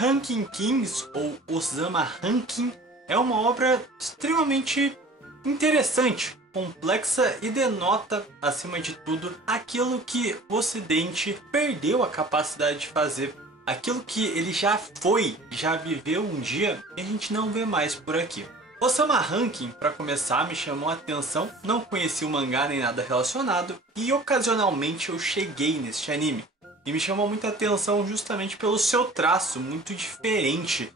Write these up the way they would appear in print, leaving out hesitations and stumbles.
Ranking Kings, ou Osama Ranking, é uma obra extremamente interessante, complexa e denota, acima de tudo, aquilo que o Ocidente perdeu a capacidade de fazer. Aquilo que ele já foi, já viveu um dia, e a gente não vê mais por aqui. Osama Ranking, para começar, me chamou a atenção, não conheci o mangá nem nada relacionado, e ocasionalmente eu cheguei neste anime. E me chamou muita atenção justamente pelo seu traço muito diferente,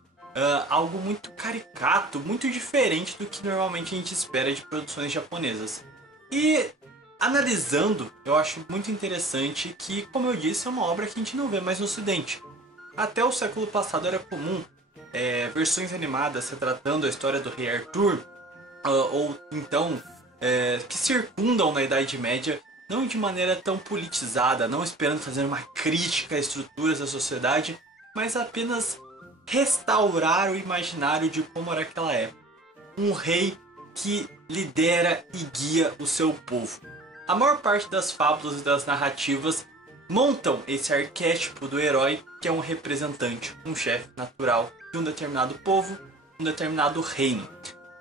algo muito caricato, muito diferente do que normalmente a gente espera de produções japonesas. E analisando, eu acho muito interessante que, como eu disse, é uma obra que a gente não vê mais no Ocidente. Até o século passado era comum versões animadas retratando a história do rei Arthur, ou então que circundam na Idade Média, não de maneira tão politizada, não esperando fazer uma crítica a estruturas da sociedade, mas apenas restaurar o imaginário de como era aquela época. Um rei que lidera e guia o seu povo. A maior parte das fábulas e das narrativas montam esse arquétipo do herói que é um representante, um chefe natural de um determinado povo, um determinado reino.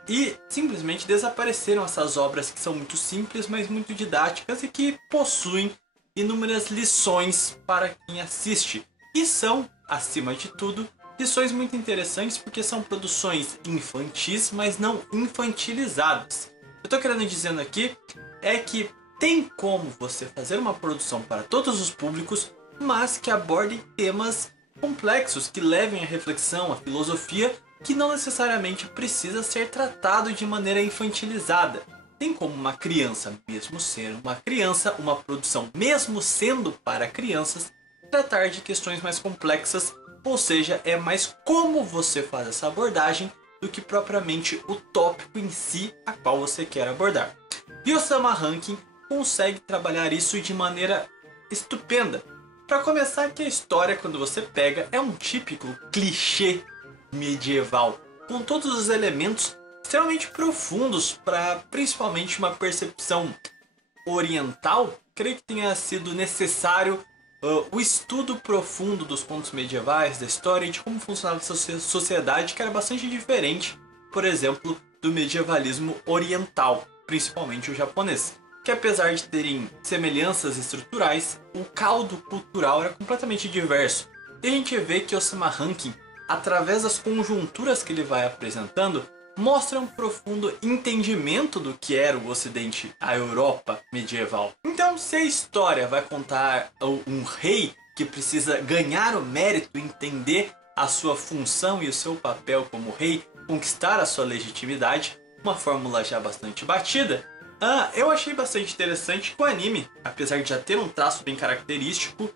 E simplesmente desapareceram essas obras que são muito simples, mas muito didáticas e que possuem inúmeras lições para quem assiste. E são, acima de tudo, lições muito interessantes porque são produções infantis, mas não infantilizadas. Eu estou querendo dizer aqui é que tem como você fazer uma produção para todos os públicos, mas que aborde temas complexos, que levem à reflexão, à filosofia, que não necessariamente precisa ser tratado de maneira infantilizada. Tem como uma criança, mesmo ser uma criança, uma produção mesmo sendo para crianças, tratar de questões mais complexas, ou seja, é mais como você faz essa abordagem do que propriamente o tópico em si a qual você quer abordar. E Osama Ranking consegue trabalhar isso de maneira estupenda. Para começar, que a história, quando você pega, é um típico clichê medieval, com todos os elementos extremamente profundos para principalmente uma percepção oriental. Creio que tenha sido necessário o estudo profundo dos contos medievais, da história e de como funcionava essa sociedade, que era bastante diferente, por exemplo, do medievalismo oriental, principalmente o japonês, que apesar de terem semelhanças estruturais, o caldo cultural era completamente diverso. E a gente vê que Osama Ranking, através das conjunturas que ele vai apresentando, mostra um profundo entendimento do que era o Ocidente, a Europa medieval. Então, se a história vai contar um rei que precisa ganhar o mérito, entender a sua função e o seu papel como rei, conquistar a sua legitimidade, uma fórmula já bastante batida, eu achei bastante interessante que o anime, apesar de já ter um traço bem característico,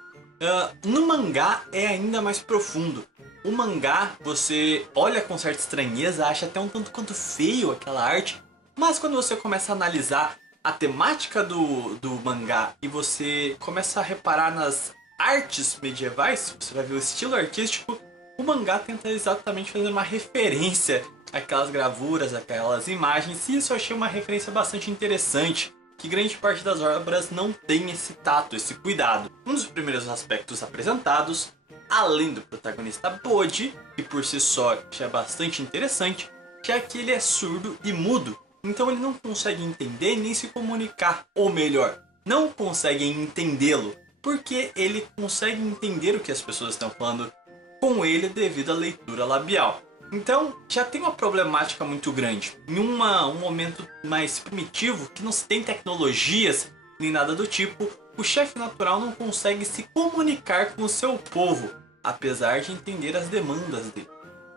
no mangá é ainda mais profundo. O mangá, você olha com certa estranheza, acha até um tanto quanto feio aquela arte, mas quando você começa a analisar a temática do mangá e você começa a reparar nas artes medievais, você vai ver o estilo artístico, o mangá tenta exatamente fazer uma referência àquelas gravuras, aquelas imagens, e isso eu achei uma referência bastante interessante, que grande parte das obras não tem esse tato, esse cuidado. Um dos primeiros aspectos apresentados, além do protagonista Bode, que por si só já é bastante interessante, já é que ele é surdo e mudo, então ele não consegue entender nem se comunicar, ou melhor, não consegue entendê-lo, porque ele consegue entender o que as pessoas estão falando com ele devido à leitura labial. Então já tem uma problemática muito grande. Em um momento mais primitivo, que não se tem tecnologias nem nada do tipo, o chefe natural não consegue se comunicar com o seu povo, apesar de entender as demandas dele.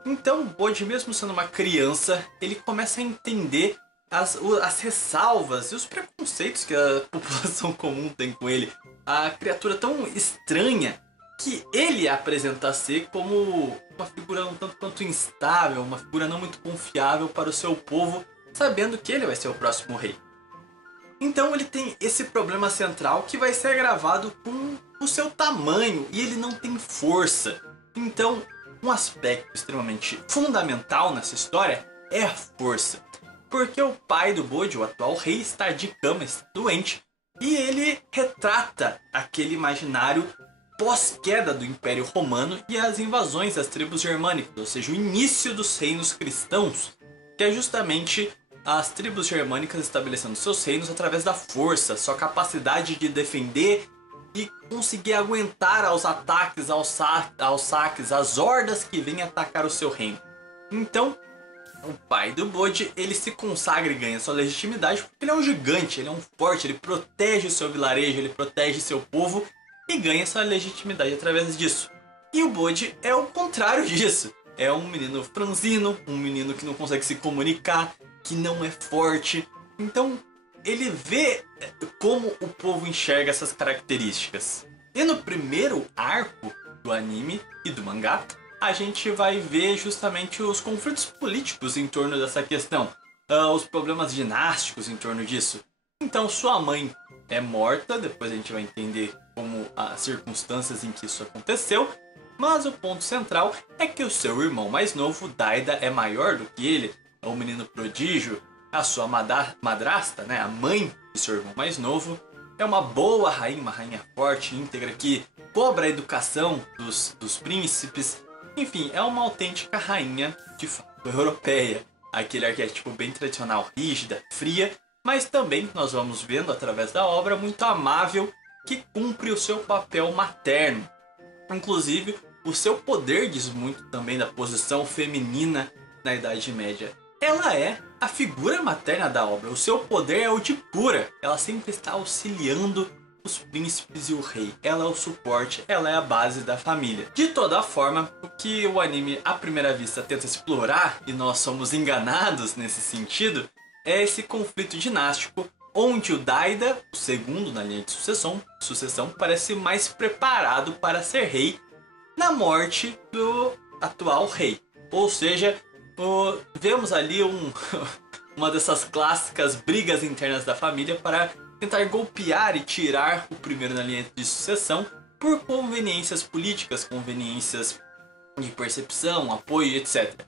Então Bode, mesmo sendo uma criança, ele começa a entender as ressalvas e os preconceitos que a população comum tem com ele. A criatura tão estranha que ele apresenta ser como uma figura um tanto quanto instável, uma figura não muito confiável para o seu povo, sabendo que ele vai ser o próximo rei. Então ele tem esse problema central que vai ser agravado com o seu tamanho, e ele não tem força. Então um aspecto extremamente fundamental nessa história é a força, porque o pai do Bode, o atual rei, está de cama, está doente, e ele retrata aquele imaginário pós-queda do Império Romano e as invasões das tribos germânicas, ou seja, o início dos reinos cristãos, que é justamente as tribos germânicas estabelecendo seus reinos através da força, sua capacidade de defender e conseguir aguentar aos ataques, aos saques, às hordas que vêm atacar o seu reino. Então, o pai do Bode, ele se consagra e ganha sua legitimidade porque ele é um gigante, ele é um forte, ele protege o seu vilarejo, ele protege seu povo e ganha sua legitimidade através disso. E o Bode é o contrário disso. É um menino franzino, um menino que não consegue se comunicar, que não é forte. Então, ele vê como o povo enxerga essas características. E no primeiro arco do anime e do mangá, a gente vai ver justamente os conflitos políticos em torno dessa questão, os problemas dinásticos em torno disso. Então sua mãe é morta, depois a gente vai entender como as circunstâncias em que isso aconteceu, mas o ponto central é que o seu irmão mais novo, Daida, é maior do que ele, é um menino prodígio, a sua madrasta, né, a mãe do seu irmão mais novo, é uma boa rainha, uma rainha forte, íntegra, que cobra a educação dos príncipes. Enfim, é uma autêntica rainha de fato europeia, aquele arquétipo bem tradicional, rígida, fria, mas também nós vamos vendo através da obra muito amável, que cumpre o seu papel materno. Inclusive, o seu poder diz muito também da posição feminina na Idade Média. Ela é a figura materna da obra, o seu poder é o de pura, ela sempre está auxiliando os príncipes e o rei. Ela é o suporte, ela é a base da família. De toda forma, o que o anime à primeira vista tenta explorar, e nós somos enganados nesse sentido, é esse conflito dinástico, onde o Daida, o segundo na linha de sucessão, parece mais preparado para ser rei na morte do atual rei. Ou seja, vemos ali uma dessas clássicas brigas internas da família para tentar golpear e tirar o primeiro na linha de sucessão por conveniências políticas, conveniências de percepção, apoio, etc.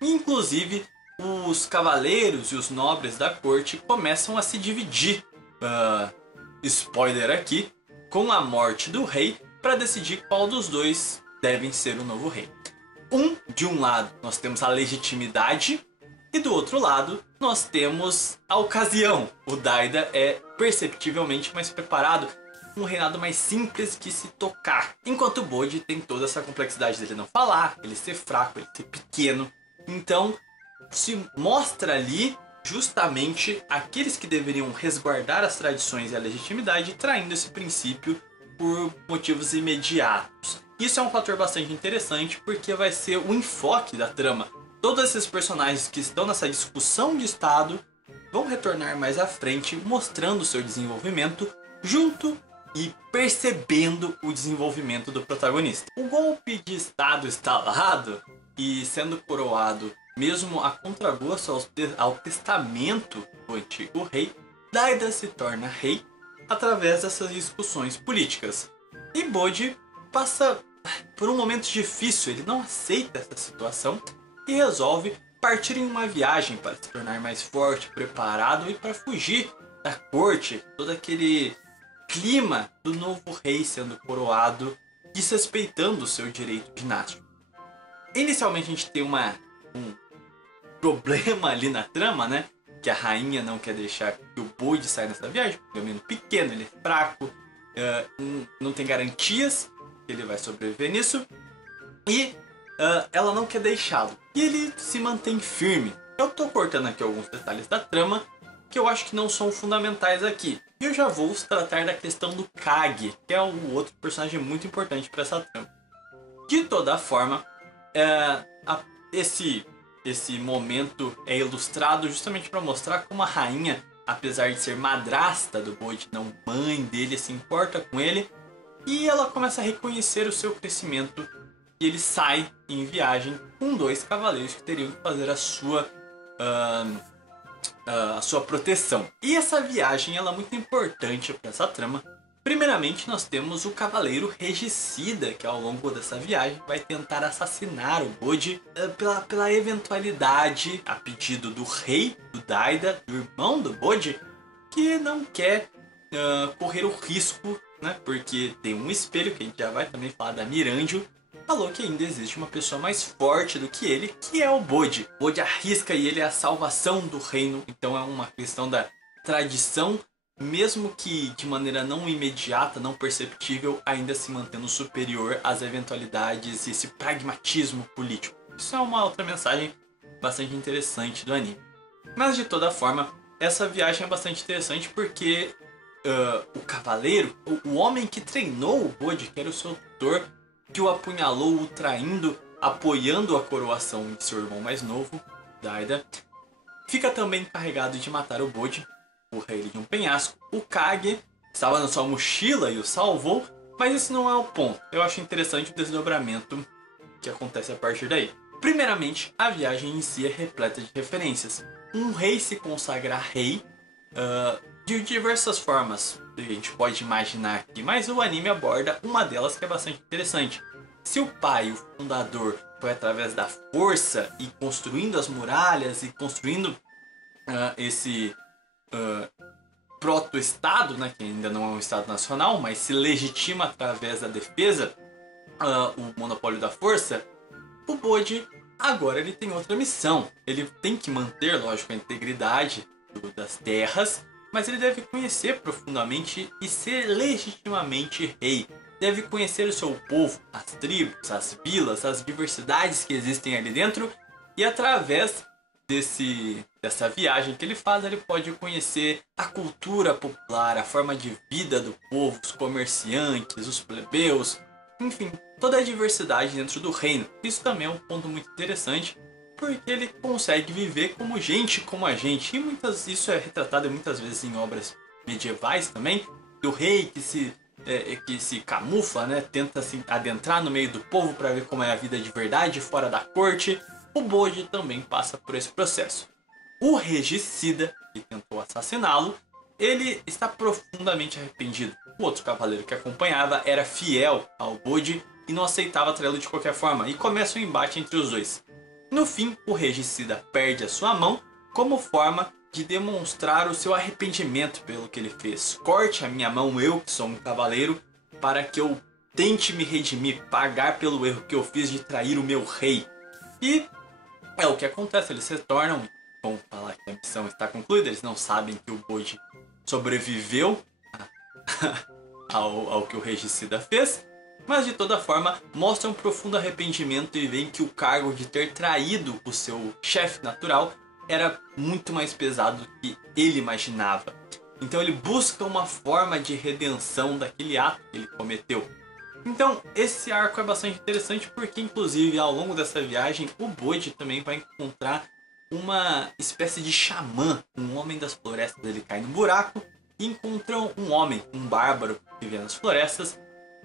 Inclusive, os cavaleiros e os nobres da corte começam a se dividir, spoiler aqui, com a morte do rei para decidir qual dos dois devem ser o novo rei. De um lado, nós temos a legitimidade, e do outro lado, nós temos a ocasião. O Daida é perceptivelmente mais preparado, um reinado mais simples que se tocar. Enquanto o Bode tem toda essa complexidade dele não falar, ele ser fraco, ele ser pequeno. Então, se mostra ali justamente aqueles que deveriam resguardar as tradições e a legitimidade, traindo esse princípio por motivos imediatos. Isso é um fator bastante interessante porque vai ser o enfoque da trama. Todos esses personagens que estão nessa discussão de estado vão retornar mais à frente, mostrando seu desenvolvimento junto e percebendo o desenvolvimento do protagonista. O golpe de estado instalado e sendo coroado mesmo a contragosto ao testamento do antigo rei, Daida se torna rei através dessas discussões políticas. E Bode passa por um momento difícil, ele não aceita essa situação e resolve partir em uma viagem para se tornar mais forte, preparado e para fugir da corte, todo aquele clima do novo rei sendo coroado, desrespeitando o seu direito dinástico. Inicialmente a gente tem um problema ali na trama, né? Que a rainha não quer deixar que o Bode saia nessa viagem, porque é um menino pequeno, ele é fraco, não tem garantias que ele vai sobreviver nisso, e ela não quer deixá-lo. E ele se mantém firme. Eu tô cortando aqui alguns detalhes da trama que eu acho que não são fundamentais aqui. E eu já vou tratar da questão do Kage, que é um outro personagem muito importante para essa trama. De toda forma, esse momento é ilustrado justamente para mostrar como a rainha, apesar de ser madrasta do Bode, não mãe dele, se importa com ele. E ela começa a reconhecer o seu crescimento e ele sai em viagem com 2 cavaleiros que teriam que fazer a sua proteção. E essa viagem ela é muito importante para essa trama. Primeiramente nós temos o cavaleiro regicida, que ao longo dessa viagem vai tentar assassinar o Bode pela eventualidade, a pedido do rei, do Daida, do irmão do Bode, que não quer correr o risco né? Porque tem um espelho, que a gente já vai também falar da Miranjo, falou que ainda existe uma pessoa mais forte do que ele, que é o Bode. Bode arrisca e ele é a salvação do reino, então é uma questão da tradição, mesmo que de maneira não imediata, não perceptível, ainda se mantendo superior às eventualidades e esse pragmatismo político. Isso é uma outra mensagem bastante interessante do anime. Mas de toda forma, essa viagem é bastante interessante porque o cavaleiro, o homem que treinou o Bode, que era o seu tutor, que o apunhalou, o traindo, apoiando a coroação de seu irmão mais novo, Daida, fica também encarregado de matar o Bode, o rei de um penhasco. O Kage estava na sua mochila e o salvou, mas esse não é o ponto. Eu acho interessante o desdobramento que acontece a partir daí. Primeiramente, a viagem em si é repleta de referências. Um rei se consagra rei de diversas formas, a gente pode imaginar aqui, mas o anime aborda uma delas que é bastante interessante. Se o pai, o fundador, foi através da força e construindo as muralhas e construindo esse proto-estado, né, que ainda não é um estado nacional, mas se legitima através da defesa, o monopólio da força, o Bode agora ele tem outra missão. Ele tem que manter, lógico, a integridade das terras, mas ele deve conhecer profundamente e ser legitimamente rei. Deve conhecer o seu povo, as tribos, as vilas, as diversidades que existem ali dentro, e através dessa viagem que ele faz, ele pode conhecer a cultura popular, a forma de vida do povo, os comerciantes, os plebeus, enfim, toda a diversidade dentro do reino. Isso também é um ponto muito interessante, porque ele consegue viver como gente como a gente. E isso é retratado muitas vezes em obras medievais também, do rei que se camufla, né? Tenta se adentrar no meio do povo para ver como é a vida de verdade fora da corte. O Bode também passa por esse processo. O regicida, que tentou assassiná-lo, ele está profundamente arrependido. O outro cavaleiro que acompanhava era fiel ao Bode e não aceitava traí-lo de qualquer forma, e começa um embate entre os dois. No fim, o regicida perde a sua mão como forma de demonstrar o seu arrependimento pelo que ele fez. Corte a minha mão, eu que sou um cavaleiro, para que eu tente me redimir, pagar pelo erro que eu fiz de trair o meu rei. E é o que acontece, eles se tornam, vão falar que a missão está concluída, eles não sabem que o Bode sobreviveu ao que o regicida fez, mas de toda forma mostra um profundo arrependimento e veem que o cargo de ter traído o seu chefe natural era muito mais pesado do que ele imaginava. Então ele busca uma forma de redenção daquele ato que ele cometeu. Então esse arco é bastante interessante porque inclusive ao longo dessa viagem o Bode também vai encontrar uma espécie de xamã, um homem das florestas. Ele cai no buraco e encontram um homem, um bárbaro que vive nas florestas,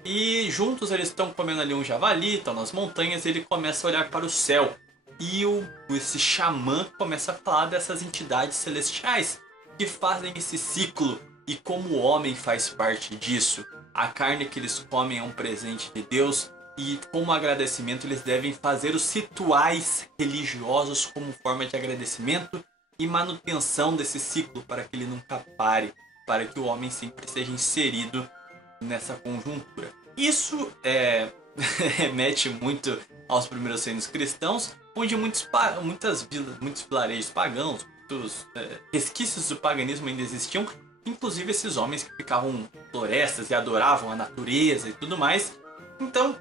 e juntos eles estão comendo ali um javali, estão nas montanhas, e ele começa a olhar para o céu e esse xamã começa a falar dessas entidades celestiais que fazem esse ciclo e como o homem faz parte disso. A carne que eles comem é um presente de Deus e como agradecimento eles devem fazer os rituais religiosos como forma de agradecimento e manutenção desse ciclo para que ele nunca pare, para que o homem sempre seja inserido nessa conjuntura. Isso remete muito aos primeiros reinos cristãos, onde muitas vilas, muitos vilarejos pagãos, muitos resquícios do paganismo ainda existiam, inclusive esses homens que ficavam em florestas e adoravam a natureza e tudo mais. Então,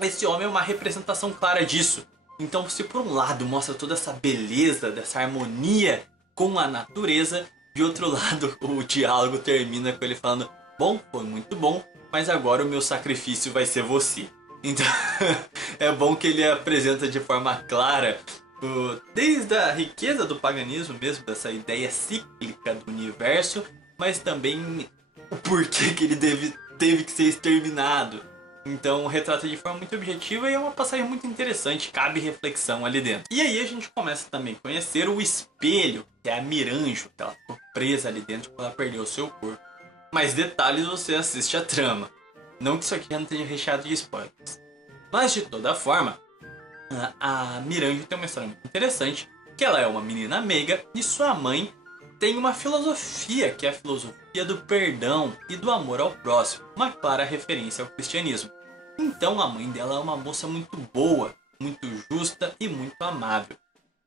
esse homem é uma representação clara disso. Então, se por um lado mostra toda essa beleza, dessa harmonia com a natureza, de outro lado o diálogo termina com ele falando: bom, foi muito bom, mas agora o meu sacrifício vai ser você. Então é bom que ele apresenta de forma clara desde a riqueza do paganismo mesmo, dessa ideia cíclica do universo, mas também o porquê que ele teve que ser exterminado. Então retrata de forma muito objetiva e é uma passagem muito interessante, cabe reflexão ali dentro. E aí a gente começa também a conhecer o espelho, que é a Miranjo, que ela ficou presa ali dentro quando ela perdeu o seu corpo. Mais detalhes você assiste a trama. Não que isso aqui já não esteja recheado de spoilers. Mas de toda forma, a Miranjo tem uma história muito interessante, que ela é uma menina meiga e sua mãe tem uma filosofia, que é a filosofia do perdão e do amor ao próximo, uma clara referência ao cristianismo. Então a mãe dela é uma moça muito boa, muito justa e muito amável.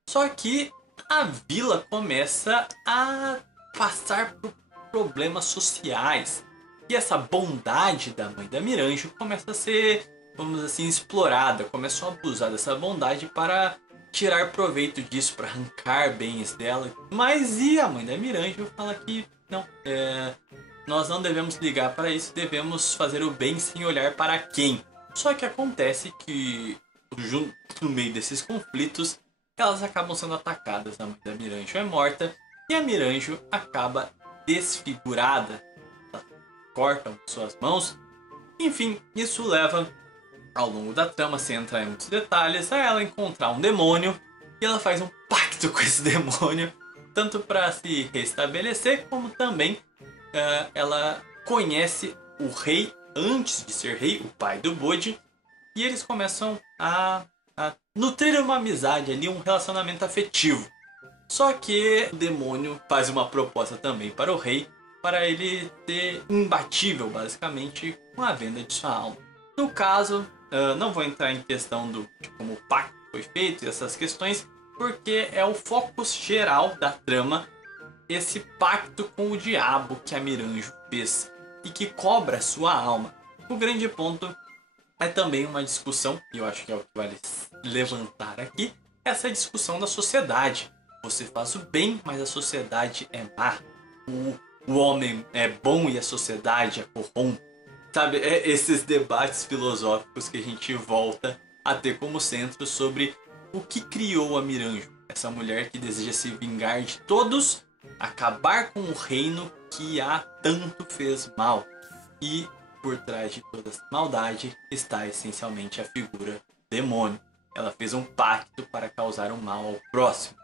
Só que a vila começa a passar por problemas sociais. E essa bondade da mãe da Miranjo começa a ser, vamos assim, explorada. Começam a abusar dessa bondade para tirar proveito disso, para arrancar bens dela. Mas e a mãe da Miranjo fala que não, nós não devemos ligar para isso, devemos fazer o bem sem olhar para quem. Só que acontece que, no meio desses conflitos, elas acabam sendo atacadas. A mãe da Miranjo é morta e a Miranjo acaba desfigurada. Cortam suas mãos. Enfim, isso leva, ao longo da trama, sem entrar em muitos detalhes, a ela encontrar um demônio. E ela faz um pacto com esse demônio, tanto para se restabelecer, como também ela conhece o rei antes de ser rei, o pai do Bode. E eles começam a nutrir uma amizade ali, um relacionamento afetivo. Só que o demônio faz uma proposta também para o rei, para ele ser imbatível, basicamente, com a venda de sua alma. No caso, não vou entrar em questão de como o pacto foi feito e essas questões, porque é o foco geral da trama, esse pacto com o diabo que a Miranjo fez e que cobra sua alma. O grande ponto é também uma discussão, e eu acho que é o que vale levantar aqui, essa discussão da sociedade. Você faz o bem, mas a sociedade é má. O homem é bom e a sociedade é corrompe. Sabe, esses debates filosóficos que a gente volta a ter como centro sobre o que criou a Miranjo. Essa mulher que deseja se vingar de todos, acabar com o reino que a tanto fez mal. E por trás de toda essa maldade está essencialmente a figura do demônio. Ela fez um pacto para causar um mal ao próximo.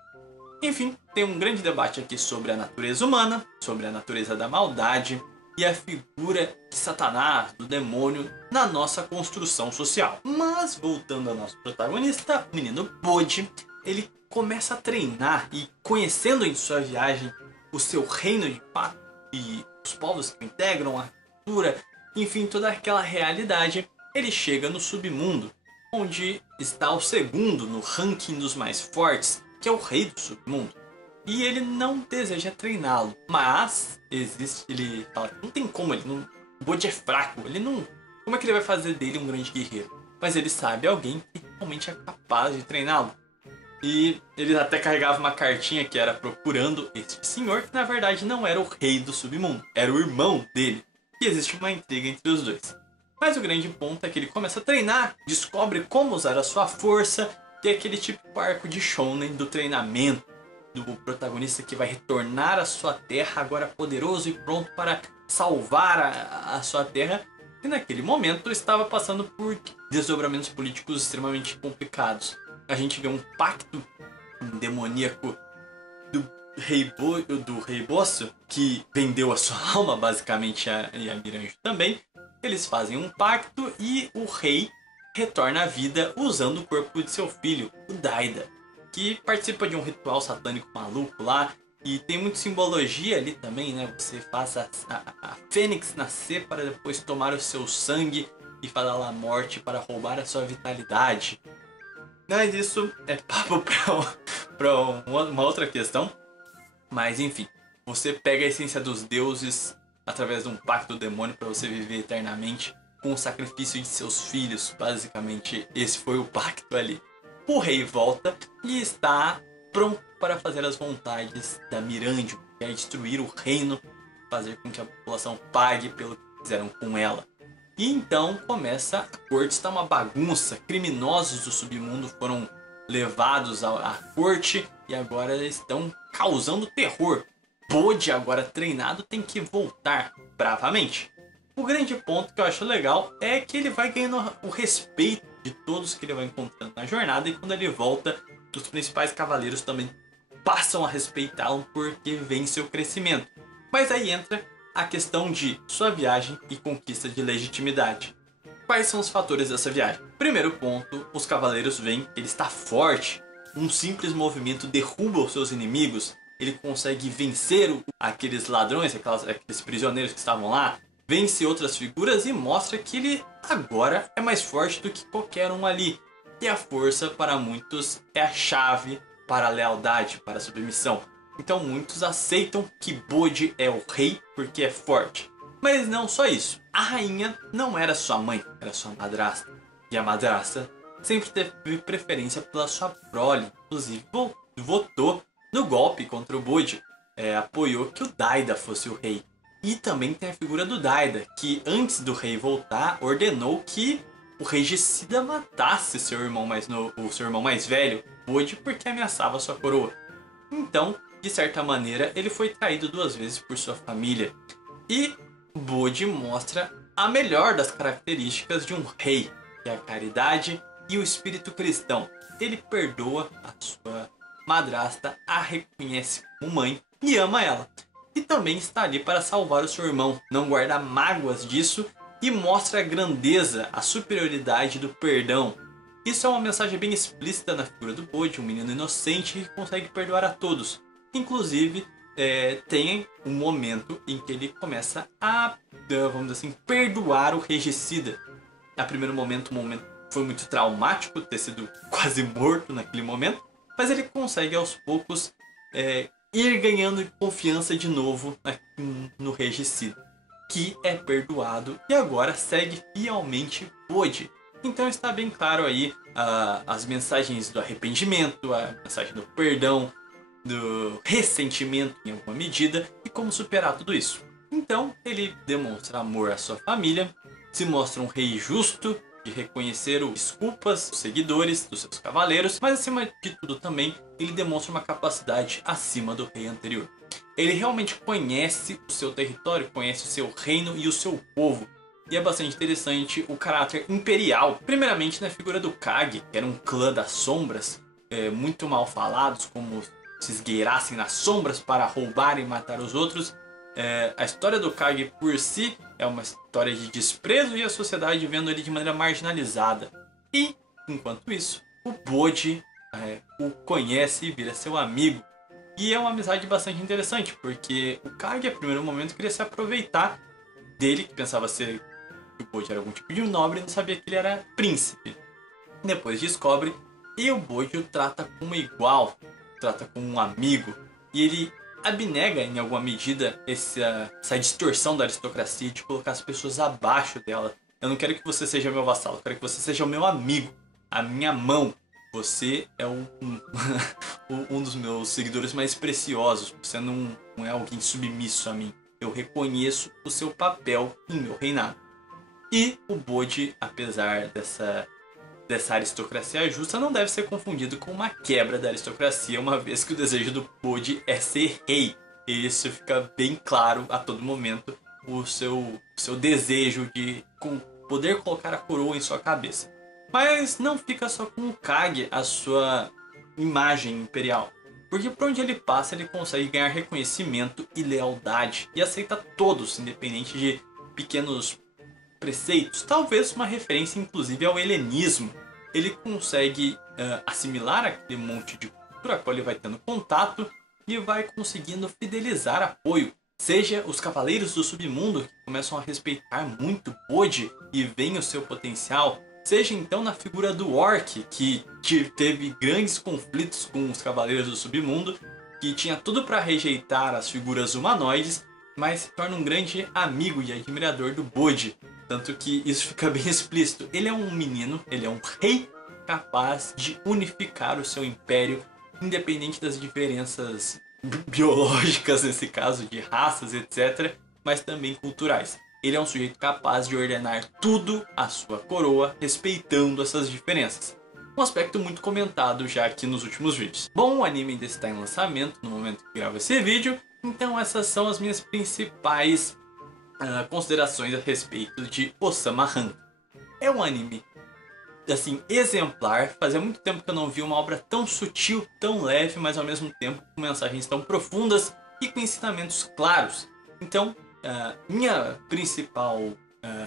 Enfim, tem um grande debate aqui sobre a natureza humana, sobre a natureza da maldade e a figura de Satanás, do demônio, na nossa construção social. Mas, voltando ao nosso protagonista, o menino Bode, ele começa a treinar e, conhecendo em sua viagem o seu reino de fato e os povos que o integram, a cultura, enfim, toda aquela realidade, ele chega no submundo, onde está o segundo no ranking dos mais fortes, que é o rei do submundo. E ele não deseja treiná-lo, mas ele fala que não tem como, o Bode é fraco, ele não, como é que ele vai fazer dele um grande guerreiro? Mas ele sabe alguém que realmente é capaz de treiná-lo. E ele até carregava uma cartinha que era procurando este senhor, que na verdade não era o rei do submundo, era o irmão dele. E existe uma intriga entre os dois. Mas o grande ponto é que ele começa a treinar, descobre como usar a sua força, e é aquele típico arco de shonen do treinamento, do protagonista que vai retornar à sua terra agora poderoso e pronto para salvar a sua terra. E naquele momento estava passando por desdobramentos políticos extremamente complicados. A gente vê um pacto demoníaco do rei Bosso, que vendeu a sua alma basicamente e a Miranjo também. Eles fazem um pacto e o rei retorna à vida usando o corpo de seu filho, o Daida, que participa de um ritual satânico maluco lá. E tem muita simbologia ali também, né? Você faz a fênix nascer para depois tomar o seu sangue e falar a morte para roubar a sua vitalidade. Mas isso é papo para uma outra questão. Mas enfim, você pega a essência dos deuses através de um pacto do demônio para você viver eternamente com o sacrifício de seus filhos. Basicamente, esse foi o pacto ali. O rei volta e está pronto para fazer as vontades da Miranjo, que é destruir o reino, fazer com que a população pague pelo que fizeram com ela. E então começa a corte, está uma bagunça, criminosos do submundo foram levados à corte e agora estão causando terror. Bode, agora treinado, tem que voltar bravamente. O grande ponto que eu acho legal é que ele vai ganhando o respeito de todos que ele vai encontrando na jornada, e quando ele volta, os principais cavaleiros também passam a respeitá-lo porque vem seu crescimento. Mas aí entra a questão de sua viagem e conquista de legitimidade. Quais são os fatores dessa viagem? Primeiro ponto, os cavaleiros veem que ele está forte. Um simples movimento derruba os seus inimigos. ele consegue vencer aqueles ladrões, aqueles prisioneiros que estavam lá, vence outras figuras e mostra que ele agora é mais forte do que qualquer um ali. E a força para muitos é a chave para a lealdade, para a submissão. Então muitos aceitam que Bode é o rei porque é forte. Mas não só isso. A rainha não era sua mãe, era sua madrasta. E a madrasta sempre teve preferência pela sua prole. Inclusive votou no golpe contra o Bode. Apoiou que o Daida fosse o rei. E também tem a figura do Daida, que antes do rei voltar, ordenou que o regicida matasse seu irmão mais velho, Bode, porque ameaçava sua coroa. Então, de certa maneira, ele foi traído 2 vezes por sua família. E Bode mostra a melhor das características de um rei, que é a caridade e o espírito cristão. Ele perdoa a sua madrasta, a reconhece como mãe e ama ela. E também está ali para salvar o seu irmão, não guarda mágoas disso e mostra a grandeza, a superioridade do perdão. Isso é uma mensagem bem explícita na figura do Bode, um menino inocente que consegue perdoar a todos. Inclusive, tem um momento em que ele começa a, vamos dizer assim, perdoar o regicida. A primeiro momento, o momento foi muito traumático, ter sido quase morto naquele momento, mas ele consegue aos poucos ir ganhando confiança de novo no regicida, que é perdoado e agora segue fielmente Bode. Então está bem claro aí as mensagens do arrependimento, a mensagem do perdão, do ressentimento em alguma medida e como superar tudo isso. Então ele demonstra amor à sua família, se mostra um rei justo, de reconhecer as culpas dos seguidores, dos seus cavaleiros, mas acima de tudo também ele demonstra uma capacidade acima do rei anterior. Ele realmente conhece o seu território, conhece o seu reino e o seu povo. E é bastante interessante o caráter imperial, primeiramente na figura do Kage, que era um clã das sombras, muito mal falados, como se esgueirassem nas sombras para roubar e matar os outros. A história do Kage por si é uma história de desprezo e a sociedade vendo ele de maneira marginalizada. E, enquanto isso, o Bode o conhece e vira seu amigo. E é uma amizade bastante interessante, porque o Kage, a primeiro momento, queria se aproveitar dele, que pensava que o Bode era algum tipo de nobre e não sabia que ele era príncipe. Depois descobre e o Bode o trata como igual, trata como um amigo. E ele abnega em alguma medida essa distorção da aristocracia de colocar as pessoas abaixo dela. Eu não quero que você seja meu vassalo, eu quero que você seja o meu amigo, a minha mão. Você é um dos meus seguidores mais preciosos. Você não é alguém submisso a mim. Eu reconheço o seu papel em meu reinado. E o Bode, apesar dessa aristocracia justa, não deve ser confundido com uma quebra da aristocracia, uma vez que o desejo do Bode é ser rei. E isso fica bem claro a todo momento, o seu desejo de poder colocar a coroa em sua cabeça. Mas não fica só com o Kage a sua imagem imperial, porque por onde ele passa ele consegue ganhar reconhecimento e lealdade e aceita todos, independente de pequenos preceitos, talvez uma referência inclusive ao helenismo. Ele consegue assimilar aquele monte de cultura a qual ele vai tendo contato e vai conseguindo fidelizar apoio. Seja os cavaleiros do submundo, que começam a respeitar muito Bode e veem o seu potencial, seja então na figura do Orc, que teve grandes conflitos com os cavaleiros do submundo, que tinha tudo para rejeitar as figuras humanoides, mas se torna um grande amigo e admirador do Bode. Tanto que isso fica bem explícito. Ele é um menino, ele é um rei capaz de unificar o seu império, independente das diferenças biológicas, nesse caso, de raças, etc., mas também culturais. Ele é um sujeito capaz de ordenar tudo à sua coroa, respeitando essas diferenças. Um aspecto muito comentado já aqui nos últimos vídeos. Bom, o anime ainda está em lançamento no momento que gravo esse vídeo, então essas são as minhas principais considerações a respeito de Osama Rankin. É um anime, assim, exemplar. Fazia muito tempo que eu não vi uma obra tão sutil, tão leve, mas ao mesmo tempo com mensagens tão profundas e com ensinamentos claros. Então, minha principal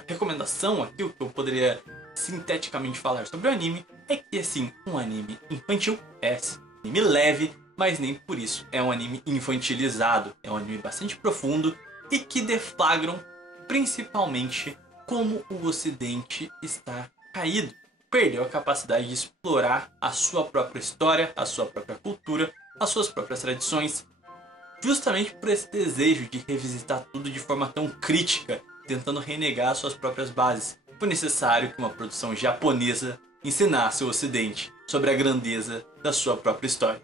recomendação aqui, o que eu poderia sinteticamente falar sobre o anime, é que, assim, um anime infantil, um anime leve, mas nem por isso é um anime infantilizado. É um anime bastante profundo e que deflagram principalmente como o Ocidente está caído. Perdeu a capacidade de explorar a sua própria história, a sua própria cultura, as suas próprias tradições, justamente por esse desejo de revisitar tudo de forma tão crítica, tentando renegar suas próprias bases. Foi necessário que uma produção japonesa ensinasse o Ocidente sobre a grandeza da sua própria história.